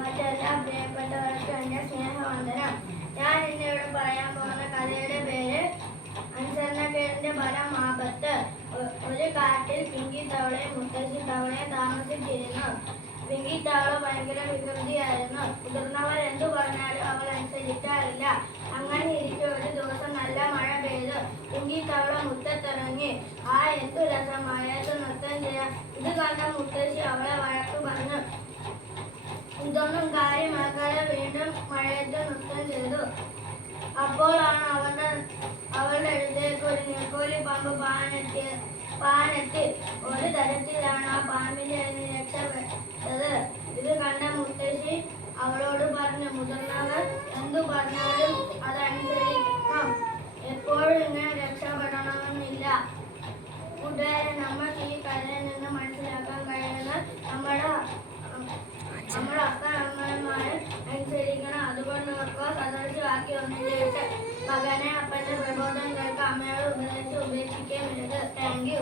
മറ്റെല്ലാ പ്രിയപ്പെട്ടവർക്കും എന്റെ സ്നേഹവന്ദനം. ഞാൻ ഇന്നിവിടെ പറയാൻ പോകുന്ന കഥയുടെ പേര് അനുസരണക്കേടിന്റെ ഫലം ആപത്ത്. കാട്ടിൽ പിങ്കി തവളയും താമസിച്ചിരുന്നു. പിങ്കി തവള ഭയങ്കര വികൃതിയായിരുന്നു. എന്തു പറഞ്ഞാലും അവൾ അനുസരിക്കാറില്ല. അങ്ങനെ ഒരു ദിവസം നല്ല മഴ പെയ്തു. പിങ്കി തവള മുറ്റത്തിറങ്ങി. ആ എന്തു രസം മഴയത്ത് നൃത്തം ചെയ്യാം ഇത് കണ്ട മുത്തശ്ശി അവളെ വഴക്ക് ഇതൊന്നും കാര്യമാക്കാതെ വീണ്ടും മഴയത്തെ നൃത്തം ചെയ്തു. അപ്പോഴാണ് അവരുടെ അവരുടെ അടുത്തേക്ക് ഒരു നെക്കോലി പാമ്പ് പാനെത്തി പാനെത്തി. ഒരു തരത്തിലാണ് ആ പാമ്പിന്റെ രക്ഷപ്പെട്ടത്. ഇത് കണ്ട മുത്തശ്ശി അവളോട് പറഞ്ഞു മുതിർന്നവർ എന്തു പറഞ്ഞാലും അതനുസരിക്കണം എപ്പോഴും ഇങ്ങനെ ഗവൺമെന്റിലേക്ക് മകനെ അപ്പന്റെ പ്രബോധനം കേൾക്ക അമ്മയോട് ഉപദേശിച്ച് ഉപേക്ഷിക്കുകയും താങ്ക് യു